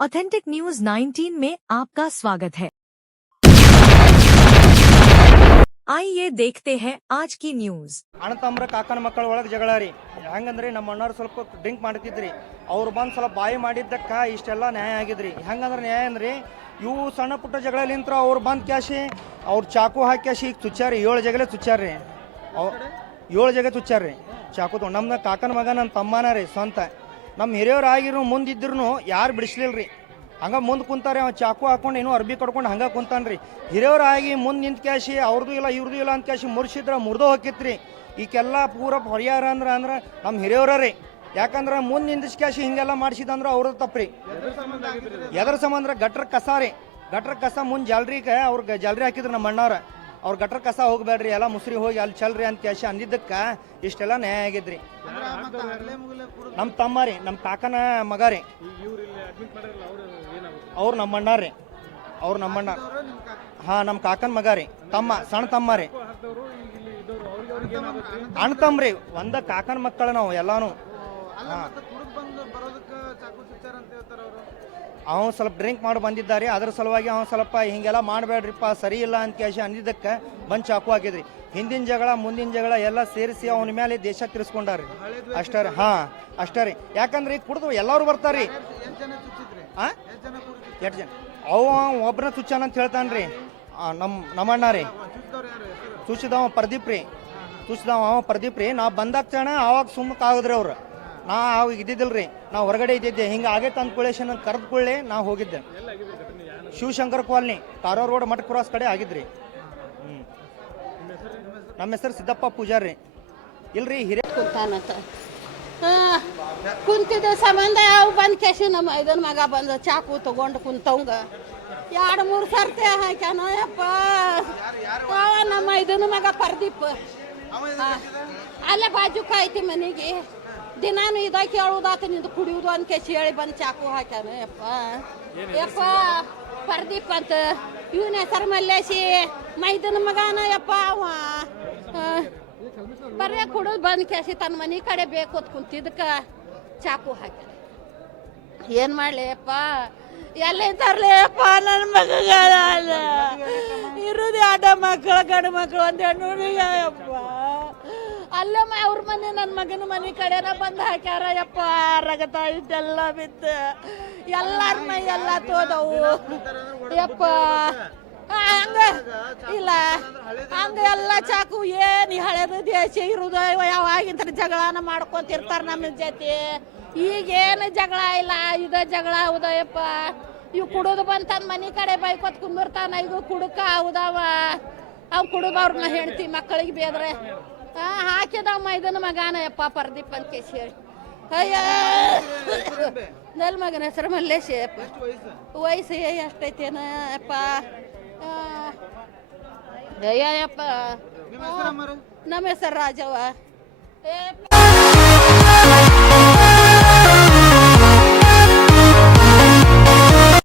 Authentic news 19 में आपका स्वागत है। आइए देखते हैं आज की न्यूज। ಅಣ್ಣ ತಮ್ಮರ ಕಾಕನ ಮಕ್ಕಳ ಒಳಗೆ ಜಗಳ ರೀ. ಹೆಂಗಂದ್ರಿ ನಮ್ಮ ಅಣ್ಣವ್ರು ಸ್ವಲ್ಪ ಡ್ರಿಂಕ್ ಮಾಡ್ತಿದ್ರಿ, ಅವ್ರು ಬಂದು ಸ್ವಲ್ಪ ಬಾಯಿ ಮಾಡಿದ್ದಕ್ಕ ಇಷ್ಟೆಲ್ಲ ನ್ಯಾಯ ಆಗಿದ್ರಿ. ಹೆಂಗಂದ್ರೆ ನ್ಯಾಯ ಅಂದ್ರೆ ಇವು ಸಣ್ಣ ಪುಟ್ಟ ಜಗಳಲಿಂತ್ರ ಅವ್ರು ಬಂದು ಕ್ಯಾಶಿ ಅವ್ರು ಚಾಕು ಹಾಕಿ ಕ್ಯಾಶಿ ಈಗ ಚುಚ್ಚಾರಿ 7 ಜಗಲೇ ಚುಚ್ಚಾರ್ರಿ. 7 ಜಗ ಚುಚ್ಚಾರ್ರಿ ಚಾಕು ತೊಗೊಂಡು. ನಮ್ಮ ಕಾಕನ ಮಗ ನನ್ನ ತಮ್ಮನ ರೀ ಸ್ವಂತ. ನಮ್ಮ ಹಿರಿಯವ್ರು ಆಗಿರು ಮುಂದಿದ್ರು ಯಾರು ಬಿಡಿಸ್ಲಿಲ್ರಿ. ಹಂಗೆ ಮುಂದೆ ಕುಂತಾರೆ, ಅವ ಚಾಕು ಹಾಕೊಂಡು ಇನ್ನೂ ಅರ್ಬಿ ಕಟ್ಕೊಂಡು ಹಂಗೆ ಕುಂತಾನ್ರಿ. ಹಿರಿಯವ್ರಾಗಿ ಮುಂದೆ ನಿಂತು ಕ್ಯಾಶಿ ಅವ್ರದ್ದು ಇಲ್ಲ ಇವ್ರದ್ದು ಇಲ್ಲ ಅಂತ ಕ್ಯಾಶಿ ಮುರ್ಸಿದ್ರೆ ಮುರಿದೋ ಹೋಗಿತ್ರಿ. ಈಗೆಲ್ಲ ಪೂರ ಪರಿಹಾರ ಅಂದ್ರೆ ನಮ್ಮ ಹಿರಿಯವ್ರ ರೀ. ಯಾಕಂದ್ರೆ ಮುಂದೆ ನಿಂದಿಸ್ ಕ್ಯಾಶಿ ಹಿಂಗೆಲ್ಲ ಮಾಡಿಸಿದಂದ್ರೆ ಅವ್ರದ್ದು ತಪ್ಪ್ರಿ. ಎದ್ರ ಸಂಬಂಧ ಗಟ್ರ ಕಸ ರೀ. ಗಟ್ರ ಕಸ ಮುಂದೆ ಜಾಲ್ರಿಗೆ ಅವ್ರಿಗೆ ಜಾಲ್ರಿ ಹಾಕಿದ್ರು ನಮ್ಮ ಅಣ್ಣವ್ರ. ಅವ್ರು ಗಟ್ರ ಕಸ ಹೋಗ್ಬೇಡ್ರಿ, ಎಲ್ಲ ಮುಸ್ರಿ ಹೋಗಿ ಅಲ್ಲಿ ಚಲ್ರಿ ಅಂತ ಕ್ಯಾಶಿ ಅಂದಿದ್ದಕ್ಕೆ ಇಷ್ಟೆಲ್ಲ ನ್ಯಾಯ ಆಗಿದ್ರಿ. ನಮ್ಮ ತಮ್ಮ ರೀ, ನಮ್ಮ ಕಾಕನ ಮಗ ರೀ. ಅವ್ರು ನಮ್ಮ ಅಣ್ಣ ರೀ. ಅವ್ರು ನಮ್ಮ ಅಣ್ಣ. ಹಾಂ, ನಮ್ಮ ಕಾಕನ ಮಗ ರೀ, ತಮ್ಮ, ಸಣ್ಣ ತಮ್ಮ ರೀ. ಅಣ್ಣ ತಮ್ಮ ರೀ, ಒಂದ ಕಾಕನ ಮಕ್ಕಳು ನಾವು ಎಲ್ಲಾನು. ಹಾಂ, ಅವನು ಸ್ವಲ್ಪ ಡ್ರಿಂಕ್ ಮಾಡಿ ಬಂದಿದ್ದಾರೆ. ಅದ್ರ ಸಲುವಾಗಿ ಅವನು ಸ್ವಲ್ಪ ಹಿಂಗೆಲ್ಲ ಮಾಡಬೇಡ್ರಿಪ್ಪ, ಸರಿ ಇಲ್ಲ ಅಂತ ಕ್ಯಾಶಿ ಅಂದಿದ್ದಕ್ಕೆ ಬಂದು ಚಾಕು ಹಾಕಿದ್ರಿ. ಹಿಂದಿನ ಜಗಳ ಮುಂದಿನ ಜಗಳ ಎಲ್ಲ ಸೇರಿಸಿ ಅವನ ಮೇಲೆ ದೇಶ ತಿರ್ಸ್ಕೊಂಡಾರ್ರಿ. ಅಷ್ಟೇ ರೀ. ಹಾಂ, ಅಷ್ಟೇ ರೀ. ಯಾಕಂದ್ರೆ ಈಗ ಕುಡ್ದು ಎಲ್ಲರೂ ಬರ್ತಾರೆ ರೀ. ಹಾಂ, 8 ಜನ. ಅವ ಒಬ್ಬನ ಚುಚ್ಚಾನ ಅಂತ ಹೇಳ್ತಾನೆ ರೀ ನಮ್ಮ ಅಣ್ಣ ರೀ. ಚುಚ್ಚಿದವ ಪ್ರದೀಪ್ ರೀ. ಅವ ಪ್ರದೀಪ್ ರೀ. ನಾವು ಬಂದಾಗ ಕ್ಷಣ ಆವಾಗ ಸುಮ್ಮನೆ ಆಗೋದ್ರಿ ಅವ್ರು. ನಾ ಅವಾಗ ಇದ್ದಿದ್ದಿಲ್ಲ ರೀ, ನಾವು ಹೊರಗಡೆ ಇದ್ದಿದ್ದೆ. ಹಿಂಗೆ ಆಗೈತೆ ಅಂದ್ಕೊಳ್ಳಿ ಕರೆದುಕೊಳ್ಳಿ ನಾವು ಹೋಗಿದ್ದೆ. ಶಿವಶಂಕರ್ ಕಾಲನಿ, ಕಾರವಾರ ರೋಡ್ ಮಠ ಕ್ರಾಸ್ ಕಡೆ ಆಗಿದ್ರಿ. ನಮ್ಮ ಹೆಸರು ಸಿದ್ದಪ್ಪ ಪೂಜಾರಿ. ಇಲ್ರಿ ಹಿರಿಯ ಕುಂತಿದ್ದ ಸಂಬಂಧ ಅವು ಬಂದು ಕೇಸಿ ನಮ್ಮ ಇದನ್ನ ಮಗ ಬಂದು ಚಾಕು ತಗೊಂಡು ಕುಂತವಂಗ 2-3 ಸರ್ತಿ ಹಾಕ್ಯಾನ. ಯಪ್ಪ ನಮ್ಮ ಇದನ್ನ ಮಗ ಪ್ರದೀಪ್ ಅಲ್ಲೇ ಬಾಜುಕ ಐತಿ ಮನೆಗೆ. ದಿನಾನು ಇದ ಕೇಳುದಾತ ನಿಂದು ಕುಡಿಯುವುದು ಅಂತ ಕೇಸಿ ಹೇಳಿ ಬಂದು ಚಾಕು ಹಾಕ್ಯಾನ. ಯಪ್ಪ ಪ್ರದೀಪ್ ಅಂತ ಇವನ ಹೆಸರು ಮಲ್ಲೇಶಿ ಮೈದನ ಮಗನ. ಯಪ್ಪ ಅವ ಬರೇ ಕುಡಿದು ಬಂದು ಕೇಸಿ ತನ್ನ ಮನೆ ಕಡೆ ಬೇಕು ಅಂತ ಕುಂತಿದ್ದಕ್ಕ ಚಾಕು ಹಾಕ್ಯಾನ. ಏನು ಮಾಡಲಿಯಪ್ಪ, ಎಲ್ಲಿ ತರಲಿಯಪ್ಪ ನನ್ನ ಮಗಗ ಇರುದು 2 ಮಕ್ಕಳು, ಗಂಡು ಮಕ್ಕಳು, 1 ಹೆಣ್ಣು ಹುಡುಗಪ್ಪ. ಅಲ್ಲೇ ಅವ್ರ ಮನೆ ನನ್ನ ಮಗನ ಮನೆ ಕಡೆನ ಬಂದು ಹಾಕ್ಯಾರ. ಯಪ್ಪ ರಗತ ಇಟ್ಟೆಲ್ಲ ಬಿತ್ತು, ಎಲ್ಲಾರ ಮೈ ಎಲ್ಲ ತೋದವು. ಯಪ್ಪ ಹಂಗ ಇಲ್ಲ ಹಂಗ ಎಲ್ಲ ಚಾಕು ಏನು ಹಳೆದು ದೇಶ ಇರುದು. ಯಾವಾಗಿಂತ ಜಗಳನ ಮಾಡ್ಕೊಂತಿರ್ತಾರ ನಮ್ಮ ಜೊತೆ. ಈಗೇನು ಜಗಳ ಇಲ್ಲ, ಇದು ಜಗಳ ಹೌದಯಪ್ಪ. ಇವು ಕುಡಿದು ಬಂದು ತನ್ನ ಮನೆ ಕಡೆ ಬೈಕೊತ್ ಕುಂದಿರ್ತಾನ. ಇದು ಕುಡುಕ ಹೌದವ. ಅವ್ ಕುಡುದು ಅವ್ರನ್ನ ಹೆಂಡ್ತಿ ಮಕ್ಕಳಿಗೆ ಬೇದ್ರೆ ಹಾಕಿದವ ಮೈದನ ಮಗಾನ. ಯಪ್ಪ ಪ್ರದೀಪ್ ಅಂತ ಕೇಸಿ ಹೇಳಿ. ಅಯ್ಯ ನನ್ನ ಮಗನ ಹೆಸರು ಮಲ್ಲೇಶ್. ವಯಸ್ಸು ಎಷ್ಟೈತೇನ ಯಪ್ಪ? ಅಯ್ಯಪ್ಪ ನಮ್ಮ ಹೆಸರು ರಾಜವ್ವ.